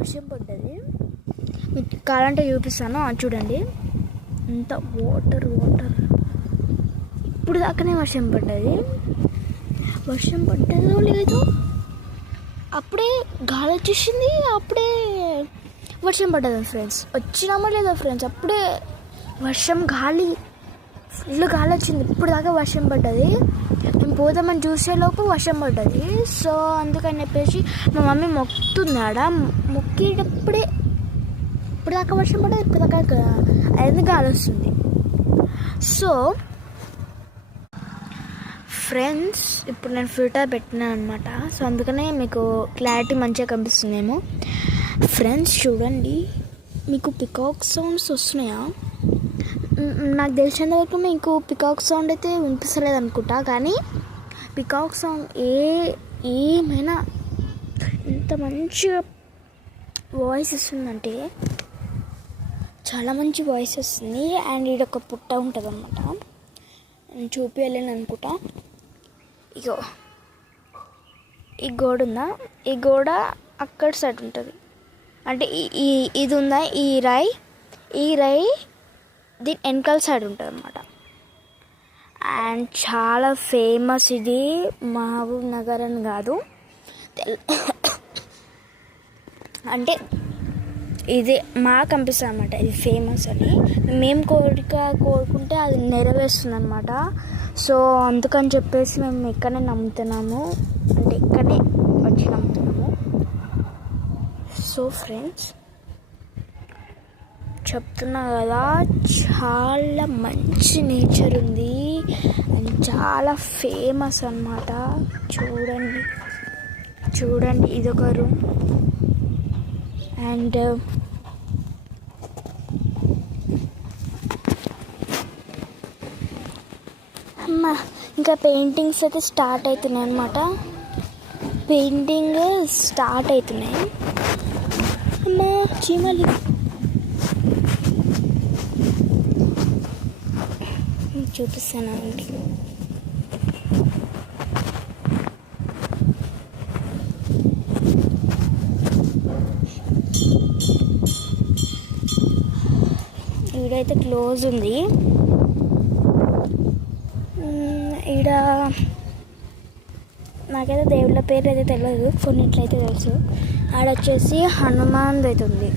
వర్షం పడ్డది. మీకు కావాలంటే చూపిస్తాను, చూడండి. అంత వాటర్ ఇప్పుడు దాకానే వర్షం పడ్డది. వర్షం పడ్డదో లేదో అప్పుడే గాలి వచ్చేసింది, అప్పుడే వర్షం పడ్డది ఫ్రెండ్స్. వచ్చినామో లేదో ఫ్రెండ్స్, అప్పుడే వర్షం గాలి ఫుల్ గాలి వచ్చింది. ఇప్పుడు దాకా వర్షం పడ్డది. మేము పోదామని చూసేలోపు వర్షం పడ్డది. సో అందుకని చెప్పేసి మా మమ్మీ మొక్కుతుంది ఆడ. మొక్కేటప్పుడే ఇప్పుడు దాకా వర్షం పడ్డది, ఇప్పుడు దాకా అది గాలి వస్తుంది. సో ఫ్రెండ్స్ ఇప్పుడు నేను ఫిల్టర్ పెట్టినాను అనమాట. సో అందుకనే మీకు క్లారిటీ మంచిగా కనిపిస్తుందేమో. ఫ్రెండ్స్ చూడండి, మీకు పికాక్ సౌండ్స్ వస్తున్నాయా? నాకు తెలిసినంత వరకు మీకు పికాక్ సౌండ్ అయితే వినిపిస్తలేదు అనుకుంటా, కానీ పికాక్ సౌండ్ ఏమైనా ఎంత మంచిగా వాయిస్ వస్తుందంటే చాలా మంచి వాయిస్ వస్తుంది. అండ్ ఈడొక పుట్ట ఉంటుంది అనమాట, నేను చూపించలేను అనుకుంటా. ఇగో ఈ గోడ ఉందా, ఈ గోడ అక్కడ సైడ్ ఉంటుంది. అంటే ఇది ఉందా, ఈ రాయి దీని వెనకాల సైడ్ ఉంటుంది అన్నమాట. అండ్ చాలా ఫేమస్ ఇది, మహబూబ్ నగర్ అని కాదు, అంటే ఇది మాకు అనిపిస్తుంది అన్నమాట, ఇది ఫేమస్ అని. మేము కోరుకుంటే అది నెరవేరుస్తుంది అనమాట. సో అందుకని చెప్పేసి మేము ఇక్కడనే నమ్ముతున్నాము, అంటే ఇక్కడనే వచ్చి నమ్ముతున్నాము. సో ఫ్రెండ్స్ చెప్తున్నా కదా, చాలా మంచి నేచర్ ఉంది అండ్ చాలా ఫేమస్ అన్నమాట. చూడండి ఇదొక రూమ్. అండ్ ఇంకా పెయింటింగ్స్ అయితే స్టార్ట్ అవుతున్నాయి అన్నమాట. అమ్మా చీమలు చూపిస్తాను అండి. ఈడైతే క్లోజ్ ఉంది. ఈడ నాకైతే దేవుళ్ళ పేరు అయితే తెలియదు, కొన్నిట్లయితే తెలుసు. ఆడొచ్చేసి హనుమాన్ అయితే ఉంది.